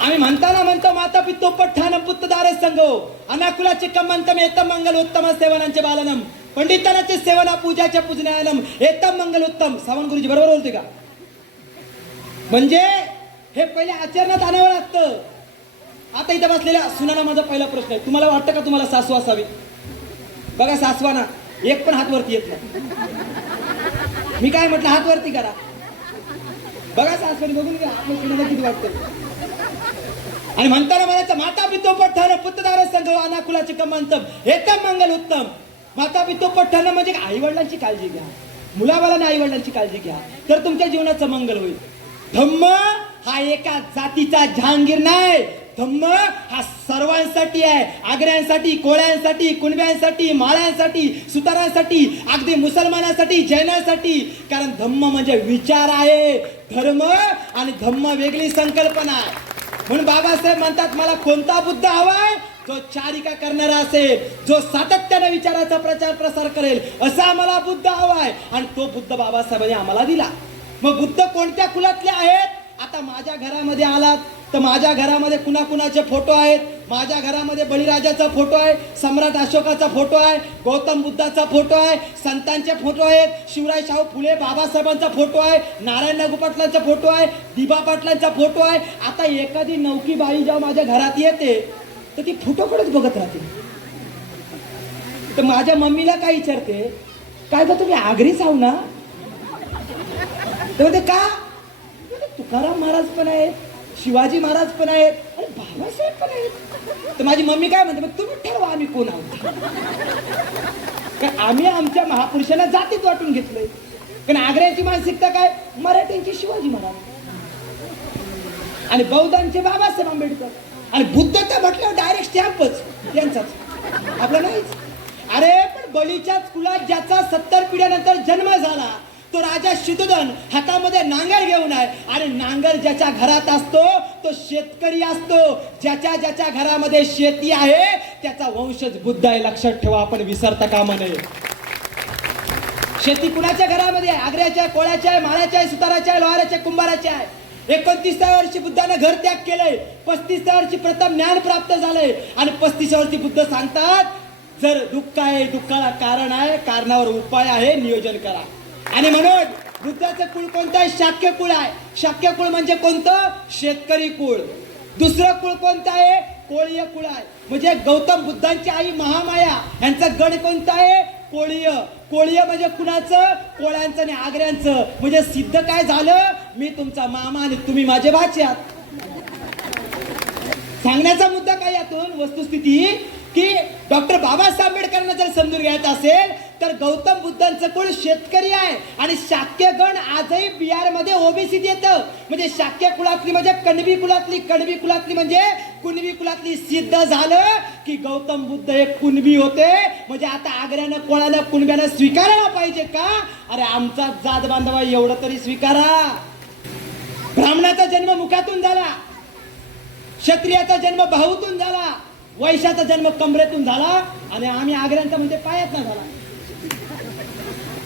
आम्ही म्हणताना म्हणतो माता पितो पठ्ठान पुत्तदारे संगो अनाकुलाचे कमंतम एतम मंगल उत्तम सेवनांचे बालनम पंडितांचे सेवना पूजाच्या पूजनायनम एतम मंगल उत्तम. सावंत गुरुजी बरोबर बोलते का? म्हणजे हे पहिले आचरणात आणावं लागतं. आता इथं बसलेल्या सुनाना माझा पहिला प्रश्न आहे, तुम्हाला वाटतं का तुम्हाला सासू असावी? बघा सासवाना एक पण हात वरती येत नाही. मी काय म्हटलं, हात वरती करा. बघा सासवानी बघून घ्या आपल्या सुनाला किती वाटतं. आणि म्हणताना म्हणायचं माता पितो पठ्ठान पुत्तदार संघ अनाकुलाचे कमंतम हेतम मंगल उत्तम. माता पितो पठ्ठान म्हणजे आई वडिलांची काळजी घ्या, मुलाबाळांना आई वडिलांची काळजी घ्या, तर तुमच्या जीवनाचं मंगल होईल. धम्म हा एका जातीचा जहांगीर नाही. धम्म हा सर्वांसाठी आहे. आग्र्यांसाठी, कोळ्यांसाठी, कुणब्यांसाठी, माळ्यांसाठी, सुतारांसाठी, अगदी मुसलमानांसाठी, जैनांसाठी. कारण धम्म म्हणजे विचार आहे. धर्म आणि धम्म वेगळी संकल्पना आहे. म्हणून बाबासाहेब म्हणतात मला कोणता बुद्ध हवाय? जो चारिका करणारा असेल, जो सातत्याने विचाराचा प्रचार प्रसार करेल, असा आम्हाला बुद्ध हवाय. आणि तो बुद्ध बाबासाहेबांनी आम्हाला दिला. मग बुद्ध कोणत्या कुलातले आहेत? आता माझ्या घरामध्ये आलात तर माझ्या घरामध्ये कुणाकुणाचे फोटो आहेत. माझ्या घरामध्ये बळीराजाचा फोटो आहे, सम्राट अशोकाचा फोटो आहे, गौतम बुद्धाचा फोटो आहे, संतांचे फोटो आहेत, शिवराय शाहू फुले बाबासाहेबांचा फोटो आहे, नारायण नागू पाटलांचा फोटो आहे, दिबा पाटलांचा फोटो आहे. आता एखादी नौकी बाई जेव्हा माझ्या घरात येते तर ती फोटोकडेच बघत राहते. तर माझ्या मम्मीला काय विचारते, काय का तुम्ही आगरीच आहो ना? तर का? तुकाराम महाराज पण आहेत, शिवाजी महाराज पण आहेत, आणि बाबासाहेब पण आहेत. तर माझी मम्मी काय म्हणते, मग तुम्ही ठरवा आम्ही कोण आहोत. कारण आम्ही आमच्या महापुरुषांना जातीत वाटून घेतलंय. कारण आग्र्याची मानसिकता काय, मराठ्यांची शिवाजी महाराज आणि बौद्धांचे बाबासाहेब आंबेडकर आणि बुद्ध तर म्हटल्यावर डायरेक्ट स्टॅम्पच त्यांचाच. आपलं नाहीच. अरे पण बळीच्याच कुलात ज्याचा 70 पिढ्यानंतर जन्म झाला तो राजा शुद्धोधन हातामध्ये नांगर घेऊन आहे. आणि नांगर ज्याच्या घरात असतो तो शेतकरी असतो. ज्याच्या ज्याच्या घरामध्ये शेती आहे त्याचा वंशज बुद्ध आहे. लक्षात ठेवा, आपण विसरता कामा नये. शेती कुणाच्या घरामध्ये आहे? आग्र्याच्या आहे, कोळ्याच्या आहे, माळ्याच्या आहे, सुताराच्या आहे, लोहाराच्या आहे, कुंभाराच्या आहे. 29व्या वर्षी बुद्धानं घर त्याग केलंय. 35व्या वर्षी प्रथम ज्ञान प्राप्त झालंय. आणि 35व्या वर्षी बुद्ध सांगतात, जर दुःख आहे, दुःखाला कारण आहे, कारणावर उपाय आहे, नियोजन करा. आणि म्हणून बुद्धाचं कुळ कोणतं आहे? शाक्य कुळ आहे. शाक्य कुळ म्हणजे कोणतं? शेतकरी कुळ. दुसरं कुळ कोणतं आहे? कोळीय कुळ आहे. म्हणजे गौतम बुद्धांची आई महामाया यांचं गण कोणतं आहे? कोळीय. कोळीय म्हणजे कुणाचं? कोळ्यांचं आणि आग्र्यांचं. म्हणजे सिद्ध काय झालं? मी तुमचा मामा आणि तुम्ही माझे भाचे आहात. सांगण्याचा मुद्दा काय यातून? वस्तुस्थिती की डॉक्टर बाबासाहेब आंबेडकरांना जर समजून घ्यायचं असेल तर गौतम बुद्धांचं कुळ शेतकरी आहे. आणि शाक्य गण आजही बिहार मध्ये ओबीसीत येतं. म्हणजे शाक्य कुळातली म्हणजे कणवी कुळातली, कणवी कुळातली म्हणजे कुणबी कुळातली. सिद्ध झालं की गौतम बुद्ध हे कुणबी होते. म्हणजे आता आग्र्यानं, कोळ्यानं, कुणब्यानं स्वीकारायला पाहिजे का? अरे आमचा जात बांधवा एवढं तरी स्वीकारा. ब्राह्मणाचा जन्म मुखातून झाला, क्षत्रियाचा जन्म बाहूतून झाला, वैश्याचा जन्म कमरेतून झाला. आणि आम्ही आग्र्यांचा म्हणजे पायात ना झाला,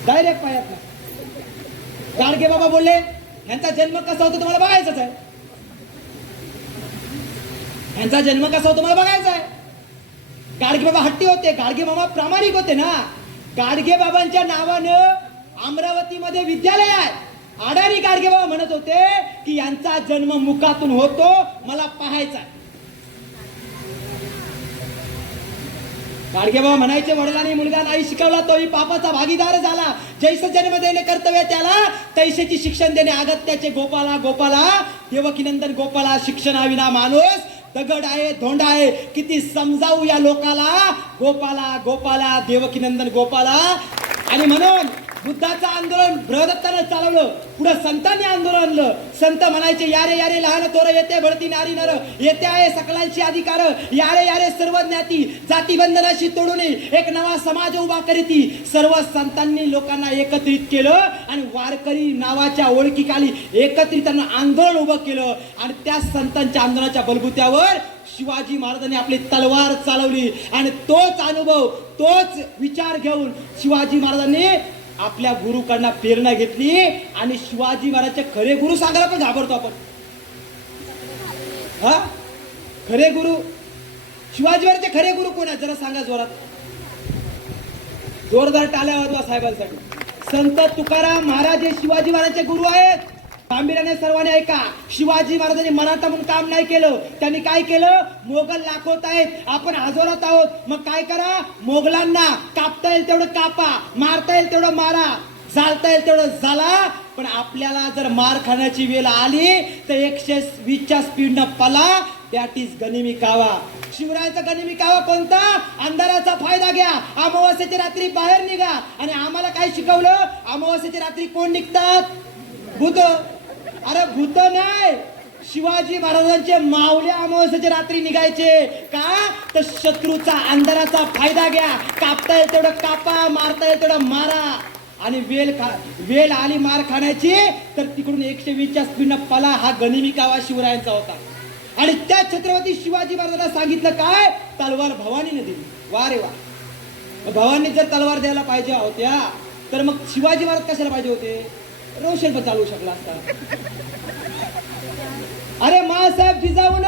डायरेक्ट पायात ना. गाडगे बाबा बोलले ह्यांचा जन्म कसा होतो तुम्हाला बघायचाच आहे. ह्यांचा जन्म कसा होतो मला बघायचा आहे. गाडगे बाबा हट्टी होते, गाडगे बाबा प्रामाणिक होते ना. गाडगे बाबांच्या नावानं अमरावतीमध्ये विद्यालय आहे. अडाणी गाडगे बाबा म्हणत होते की यांचा जन्म मुखातून होतो, मला पाहायचा आहे. गाडगे बाबा म्हणायचे, वडिलांनी मुलगा नाही शिकवला तोही पापाचा भागीदार झाला. जैसे जन्म देणे कर्तव्य त्याला, तैसेची शिक्षण देणे अगत्याचे. गोपाला गोपाला देवकीनंदन गोपाला, शिक्षणाविना माणूस दगड आहे, धोंड आहे. किती समजावू या लोकाला. गोपाला गोपाला देवकीनंदन गोपाला. आणि म्हणून बुद्धाचं आंदोलन बृहदत्तानं चालवलं. पुढे संतांनी आंदोलन आणलं. संत म्हणायचे, यारे यारे लहान थोर येते भरती नारी नर, येते आहे सकलांची अधिकार, यारे यारे सर्व ज्ञाती जाती बंधनाशी तोडून एक नवा समाज उभा करीती. सर्व संतांनी लोकांना एकत्रित केलं आणि वारकरी नावाच्या ओळखीखाली एकत्रितांना आंदोलन उभं केलं. आणि त्या संतांच्या आंदोलनाच्या बलबुत्यावर शिवाजी महाराजांनी आपली तलवार चालवली. आणि तोच अनुभव, तोच विचार घेऊन शिवाजी महाराजांनी आपल्या गुरुकडनं प्रेरणा घेतली. आणि शिवाजी महाराजचे खरे गुरु सांगायला पण घाबरतो आपण. हा, खरे गुरु शिवाजी महाराजचे खरे गुरु कोण आहेत जरा सांगा जोरात. जोरदार टाळ्या वाजवा साहेबांसाठी. संत तुकाराम महाराज हे शिवाजी महाराजचे गुरु आहेत. गांभीर्याने सर्वांनी ऐका. शिवाजी महाराजांनी मराठा म्हणून काम नाही केलं. त्यांनी काय केलं? मोगल लाखोत आहेत, आपण हजारात आहोत. मग काय करा? मोगलांना कापता येईल तेवढं कापा, मारता येईल तेवढं मारा, जाळता येईल तेवढं झाला. पण आपल्याला जर मार खाण्याची वेळ आली तर 120च्या स्पीडनं पला. दॅट इज गनिमी कावा. शिवरायांचा गनिमी कावा कोणता? अंधाराचा फायदा घ्या, अमावास्येच्या रात्री बाहेर निघा. आणि आम्हाला काय शिकवलं? अमावास्येच्या रात्री कोण निघतात? भूत. अरे भूत नाही, शिवाजी महाराजांचे मावळे अमावास्येच्या रात्री निघायचे. का? तर शत्रूचा अंधाराचा फायदा घ्या, कापता येईल तेवढं कापा, मारता येईल तेवढं मारा. आणि वेळ आली मार खाण्याची तर तिकडून 120च्या स्पीडनं पला. हा गनिमी कावा शिवरायांचा होता. आणि त्या छत्रपती शिवाजी महाराजांना सांगितलं काय? तलवार भवानीने दिली. वा रे वा. भवानी जर तलवार द्यायला पाहिजे होत्या तर मग शिवाजी महाराज कशाला पाहिजे होते? रोशन पण चालू शकला असता. अरे मासाहेब जिजाऊन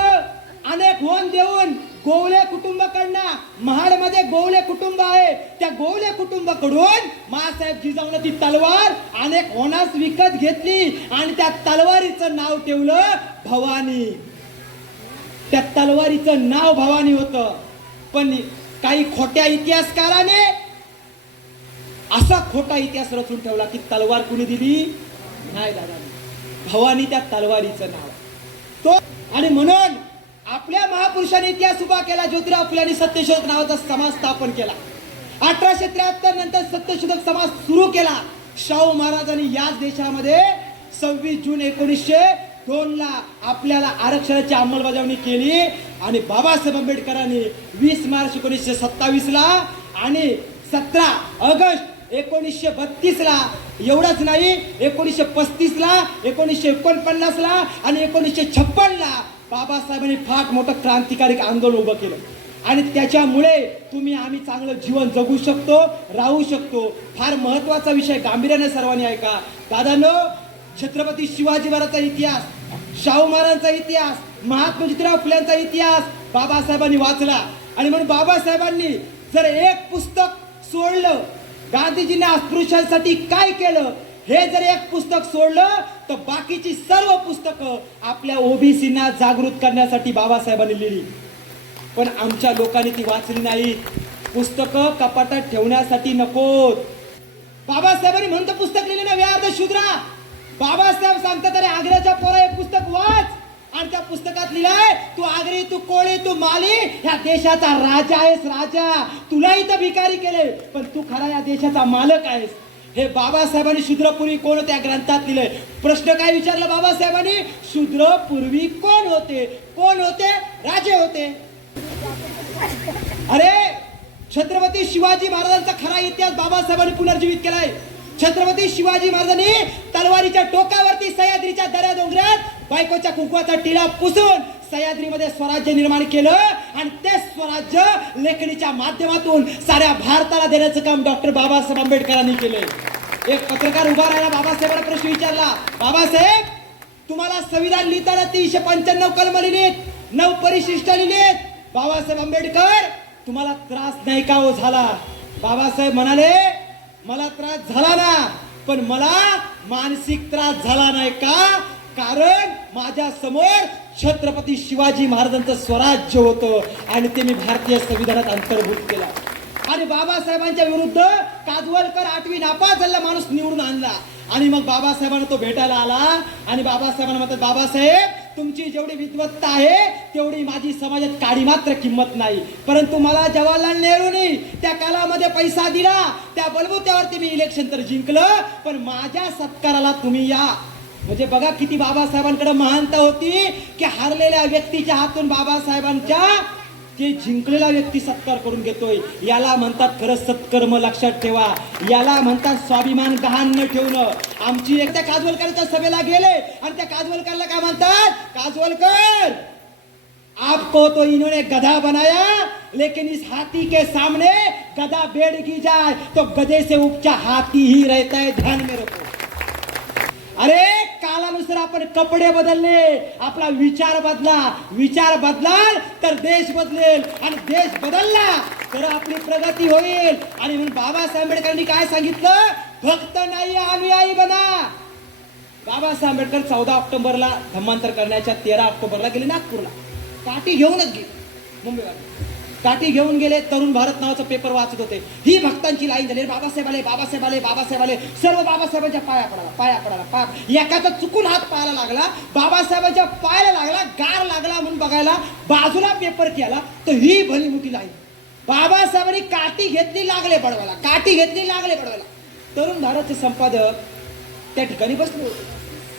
अनेक होन देऊन गोवले कुटुंबाकडनं, महाडमध्ये गोवले कुटुंब आहे, त्या गोवले कुटुंबाकडून मासाहेब जिजाऊन ती तलवार अनेक होनास विकत घेतली. आणि त्या तलवारीचं नाव ठेवलं भवानी. त्या तलवारीचं नाव भवानी होतं. पण काही खोट्या इतिहासकाराने असा खोटा इतिहास रचून ठेवला की तलवार कुणी दिली? नाही दादा, भवानी त्या तलवारीचं नाव तो. आणि म्हणून आपल्या महापुरुषांनी इतिहास उभा केला. ज्योतिराव फुल्यांनी सत्यशोधक नावाचा समाज स्थापन केला. 1873 नंतर सत्यशोधक समाज सुरू केला. शाहू महाराजांनी याच देशामध्ये 26 जून 1900 2ला आपल्याला आरक्षणाची अंमलबजावणी केली आणि बाबासाहेब आंबेडकरांनी 20 मार्च 1927ला आणि 17 ऑगस्ट 1932ला एवढंच नाही 1935ला 1949ला आणि 1956ला बाबासाहेबांनी फार मोठं क्रांतिकारी आंदोलन उभं केलं आणि त्याच्यामुळे आम्ही चांगलं जीवन जगू शकतो, राहू शकतो. फार महत्वाचा विषय गांभीर्याने सर्वांनी ऐका. दादांनो, छत्रपती शिवाजी महाराजांचा इतिहास, शाहू महाराजांचा इतिहास, महात्मा ज्योतिराव फुलेंचा इतिहास बाबासाहेबांनी वाचला आणि म्हणून बाबासाहेबांनी जर एक पुस्तक सोडलं, गांधीजींनी अस्पृश्यांसाठी काय केलं हे जर एक पुस्तक सोडलं तर बाकीची सर्व पुस्तकं आपल्या ओबीसींना जागृत करण्यासाठी बाबासाहेबांनी लिहिली. पण आमच्या लोकांनी ती वाचली नाही. पुस्तकं कपाटात ठेवण्यासाठी नकोत. बाबासाहेबांनी म्हणून तर पुस्तक लिहिले ना, वे आर द शूद्रा. बाबासाहेब सांगतात अरे आग्र्याच्या पोरा हे पुस्तक वाच आणि त्या पुस्तकात लिहिलंय तू आगरी, तू कोळी, तू माली ह्या देशाचा राजा आहेस, राजा. तुलाही तर भिकारी केले पण तू खरा या देशाचा मालक आहेस. हे बाबासाहेबांनी शूद्रपूर्वी कोण होते या ग्रंथात लिहिलंय. प्रश्न काय विचारला बाबासाहेबांनी? शूद्रपूर्वी कोण होते? कोण होते? राजे होते. अरे छत्रपती शिवाजी महाराजांचा खरा इतिहास बाबासाहेबांनी पुनर्जीवित केलाय. छत्रपती शिवाजी महाराजांनी तलवारीच्या टोकावरती सह्याद्रीच्या दऱ्या डोंगरात बायकोच्या कुंकवाचा टिळा पुसून सह्याद्रीमध्ये स्वराज्य निर्माण केलं आणि ते स्वराज्य लेखणीच्या माध्यमातून साऱ्या भारताला देण्याचं काम डॉक्टर बाबासाहेब आंबेडकरांनी केलंय. एक पत्रकार उभा राहिला, बाबासाहेबांना प्रश्न विचारला, बाबासाहेब तुम्हाला संविधान लिहिताना 395 कलम लिहिलीत, 9 परिशिष्ट लिहिलीत. बाबासाहेब आंबेडकर तुम्हाला त्रास नाही का हो झाला? बाबासाहेब म्हणाले मला त्रास झाला ना, पण मला मानसिक त्रास झाला नाही का? कारण माझ्या समोर छत्रपती शिवाजी महाराजांचं स्वराज्य होतं आणि ते मी भारतीय संविधानात अंतर्भूत केलं. आणि बाबासाहेबांच्या विरुद्ध काजवलकर 8वी नापास झालेला माणूस निवडून आणला आणि मग बाबासाहेबांना तो भेटायला आला आणि बाबासाहेबांना म्हणतात बाबासाहेब तुमची जेवढी विद्वत्ता आहे तेवढी माझी समाजात काडी मात्र किंमत नाही, परंतु मला जवाहरलाल नेहरूंनी त्या काळामध्ये पैसा दिला, त्या बलबुत्यावरती मी इलेक्शन तर जिंकलं, पण माझ्या सत्काराला तुम्ही या. म्हणजे बघा किती बाबासाहेबांकडे महानता होती की हरलेल्या व्यक्तीच्या हातून बाबासाहेबांच्या जे जिंकलेला व्यक्ती सत्कार करून घेतोय. याला म्हणतात खरं सत्कर्म. लक्षात ठेवा, याला म्हणतात स्वाभिमान गहाण न ठेवणं. आमची एक त्या काजवलकरच्या सभेला गेले आणि त्या काजवलकरला काय म्हणतात, काजवलकर आपको तो इन्होंने गधा बनाया लेकिन इस हाथी के सामने गधा बैठ जाए तो गधे से ऊंचा हाथी ही रहता है, ध्यान में रखो. अरे कालानुसार आपण कपडे बदलले, आपला विचार बदला, विचार बदलाल तर देश बदलेल आणि देश बदलला तर आपली प्रगती होईल. आणि म्हणून बाबासाहेब आंबेडकरांनी काय सांगितलं, भक्त नाही अनुयायी बना. बाबासाहेब आंबेडकर 14 ऑक्टोबरला धर्मांतर करण्याच्या 13 ऑक्टोबरला गेले नागपूरला. काठी घेऊनच गेले, मुंबईवर काठी घेऊन गेले. तरुण भारत नावाचा पेपर वाचत होते. ही भक्तांची लाईन झाली, बाबासाहेब आले, बाबासाहेब आले, बाबासाहेब आले. सर्व बाबासाहेबांच्या पाया पडाला. एकाचा चुकून हात पायाला लागला, बाबासाहेबांच्या पायाला लागला, गार लागला म्हणून बघायला बाजूला पेपर केला तर ही भली मोठी लाईन. बाबासाहेबांनी काठी घेतली, लागले पडवायला, काठी घेतली, लागले पडवायला. तरुण भारतचे संपादक त्या ठिकाणी बसले होते.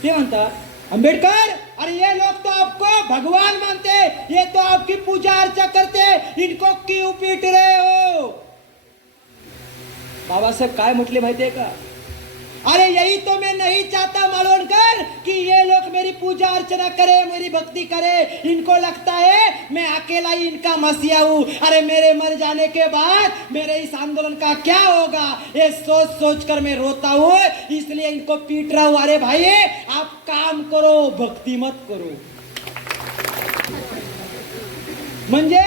ते म्हणतात अंबेडकर अरे ये लोग तो आपको भगवान मानते, ये तो आपकी पूजा अर्चा करते, इनको क्यों पीट रहे हो? बाबासाहेब काय म्हटले माहितीये का, अरे यही तो मैं नहीं चाहता मालवणकर कि ये लोग मेरी पूजा अर्चना करे, मेरी भक्ति करे. इनको लगता है मैं अकेला ही इनका मसीहा हूँ. अरे मेरे मर जाने के बाद मेरे इस आंदोलन का क्या होगा, ये सोच सोच कर मैं रोता हूँ, इसलिए इनको पीट रहा हूँ. अरे भाई आप काम करो, भक्ति मत करो. म्हणजे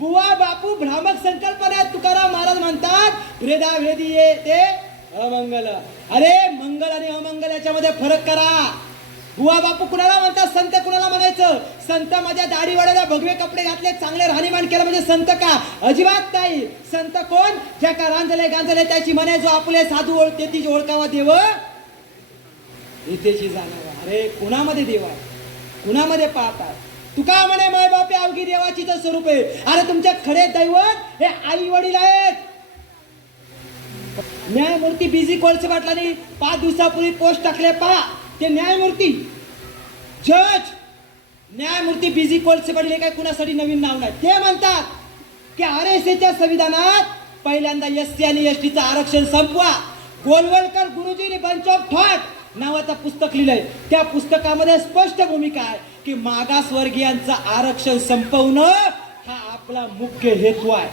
बुवा बापू भ्रामक संकल्पना. तुकाराम महाराज म्हणतात भेदा भेदी ये ते अमंगल. अरे मंगल आणि अमंगल याच्यामध्ये फरक करा. बुवा बापू कुणाला म्हणतात, संत कुणाला म्हणायचं? संत माझ्या दाढी वाढायला भगवे कपडे घातले, चांगले राहणीमान केलं म्हणजे संत का? अजिबात नाही. संत कोण? ज्या का रांजले गांजले त्याची म्हणे, जो आपले साधू ओळखते ती ओळखावा देव इथेची जाणावा. अरे कुणामध्ये देव आहे, कुणामध्ये पाहतात? तुका म्हणे माय बापे अवघी देवाची तर स्वरूप आहे. अरे तुमचे खरे दैवत हे आई वडील आहेत. न्यायमूर्ती बीजी कोळसे पाटलांनी 5 दिवसापूर्वी पोस्ट टाकले, पहा ते न्यायमूर्ती. जज न्यायमूर्ती बीजी कोलसे पाटील हे काय कुणासाठी नवीन नाव नाही. ते म्हणतात की RSAच्या संविधानात पहिल्यांदा SC आणि ST चं आरक्षण संपवा. गोलवलकर गुरुजींनी बंच ऑफ थॉट नावाचं पुस्तक लिहिलंय. त्या पुस्तकामध्ये स्पष्ट भूमिका आहे की मागासवर्गीयांचं आरक्षण संपवणं हा आपला मुख्य हेतू आहे.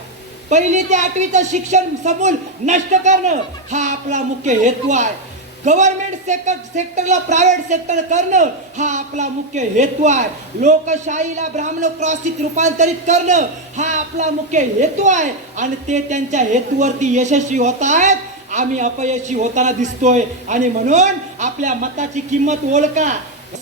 1ली ते 8वीचं शिक्षण समूल नष्ट करणं हा आपला मुख्य हेतू आहे. गव्हर्नमेंट सेक्टरला प्रायव्हेट सेक्टर करणं हा आपला मुख्य हेतू आहे. लोकशाहीला ब्राह्मणोक्रासीत रूपांतरित करणं हा आपला मुख्य हेतू आहे. आणि ते त्यांच्या हेतूवरती यशस्वी होत आहेत. आम्ही अपयशी होताना दिसतोय. आणि म्हणून आपल्या मताची किंमत ओळखा.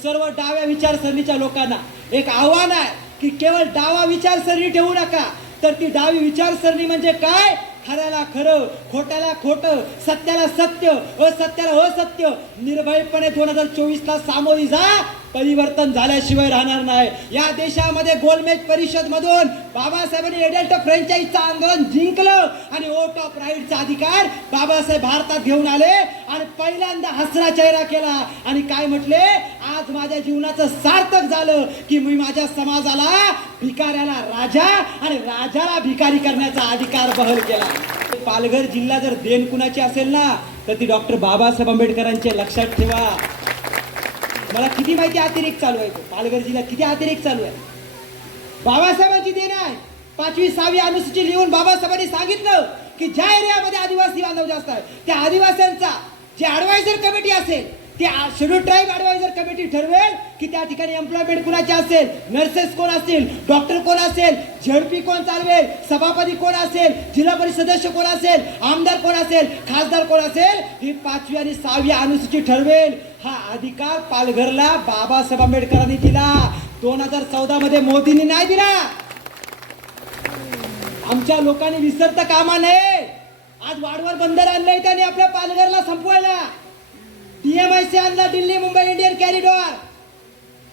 सर्व डाव्या विचारसरणीच्या लोकांना एक आव्हान आहे की केवळ डावा विचारसरणी ठेवू नका. तर ती डावी विचारसरणी म्हणजे काय? खऱ्याला खरं, खोट्याला खोटं, सत्याला सत्य, असत्याला असत्य. निर्भयपणे 2024ला सामोरी जा. परिवर्तन झाल्याशिवाय राहणार नाही. या देशामध्ये गोलमेज परिषद मधून बाबासाहेबांनी एडल्ट फ्रँचाइजचं आंदोलन जिंकलं आणि वोट ऑफ राईटचा अधिकार बाबासाहेब भारतात घेऊन आले आणि पहिल्यांदा हसरा चेहरा केला आणि काय म्हटले, आज माझ्या जीवनाचं सार्थक झालं की मी माझ्या समाजाला भिकाऱ्याला राजा आणि राजाला भिकारी करण्याचा अधिकार बहाल केला. पालघर जिल्हा जर देण कुणाची असेल ना तर ती डॉक्टर बाबासाहेब आंबेडकरांचे. लक्षात ठेवा. मला किती माहिती अतिरेक चालू आहे. पालघर जिल्ह्यात किती अतिरेक चालू आहे. बाबासाहेबांची देण आहे. 5वी 6वी अनुसूची लिहून बाबासाहेबांनी सांगितलं की ज्या एरियामध्ये आदिवासी बांधव जास्त आहे त्या आदिवासींचा जे ऍडवायझर कमिटी असेल ते शेड्यूल ट्राईब ऍडवायझर कमिटी ठरवेल की त्या ठिकाणी एम्प्लॉयमेंट कुणाची असेल, नर्सेस कोण असतील, डॉक्टर कोण असेल, झेडपी कोण चालवेल, सभापती कोण असेल, जिल्हा परिषद सदस्य कोण असेल, आमदार कोण असेल, खासदार कोण असेल, ही 5वी आणि 6वी अनुसूची ठरवेल. हा अधिकार पालघरला बाबासाहेब आंबेडकरांनी दिला. 2014 मध्ये मोदींनी नाही दिला. आमच्या लोकांनी विसरता कामा नये. आज वाडवर बंदर आणलंय त्यांनी आपल्या पालघरला संपवायला. DMIC आणला, दिल्ली मुंबई इंडियन कॉरिडॉर.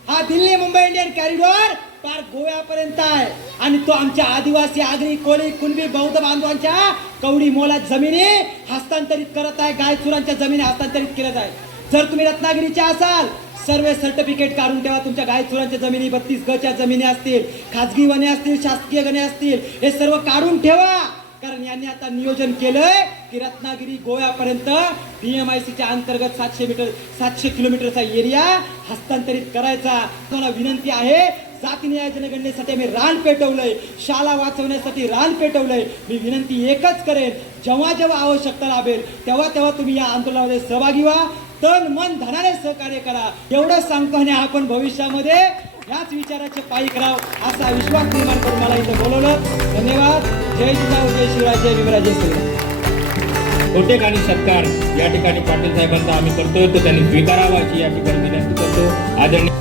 हा दिल्ली मुंबई इंडियन कॉरिडॉर पार गोव्यापर्यंत आहे आणि तो आमच्या आदिवासी, आगरी, कोळी, कुणबी, बौद्ध बांधवांच्या कवडी मोलात जमिनी हस्तांतरित करत आहे. गायचुरांच्या जमिनी हस्तांतरित केल्या आहे. जर तुम्ही रत्नागिरीच्या असाल, सर्वे सर्टिफिकेट काढून ठेवा. तुमच्या गायचुरांच्या जमिनी 32 गच्या जमिनी असतील, खाजगी वने असतील, शासकीय गणे असतील, हे सर्व काढून ठेवा. कारण यांनी आता नियोजन केलंय की रत्नागिरी गोव्यापर्यंत DMICच्या अंतर्गत 700 किलोमीटरचा एरिया हस्तांतरित करायचा. मला विनंती आहे, जाती न्याय जनगणनेसाठी आम्ही रान पेटवलंय, शाळा वाचवण्यासाठी रान पेटवलंय. मी विनंती एकच करेन, जेव्हा जेव्हा आवश्यकता लाभेल तेव्हा तेव्हा तुम्ही या आंदोलनामध्ये सहभागी व्हा. तन मन धनाने सहकार्य करा. एवढंच सांगतो आणि आपण भविष्यामध्ये याच विचाराचे पायी कराव असा विश्वास निर्माण करून मला इथं बोलवलं. धन्यवाद. जय जिजाऊ, जय शिवराय, जय विमराज, जय श्रीराम. कोटेक आणि सत्कार या ठिकाणी पाटील साहेबांचा आम्ही करतोय, तो त्यांनी स्वीकारावा अशी या ठिकाणी विनंती करतो. आदरणीय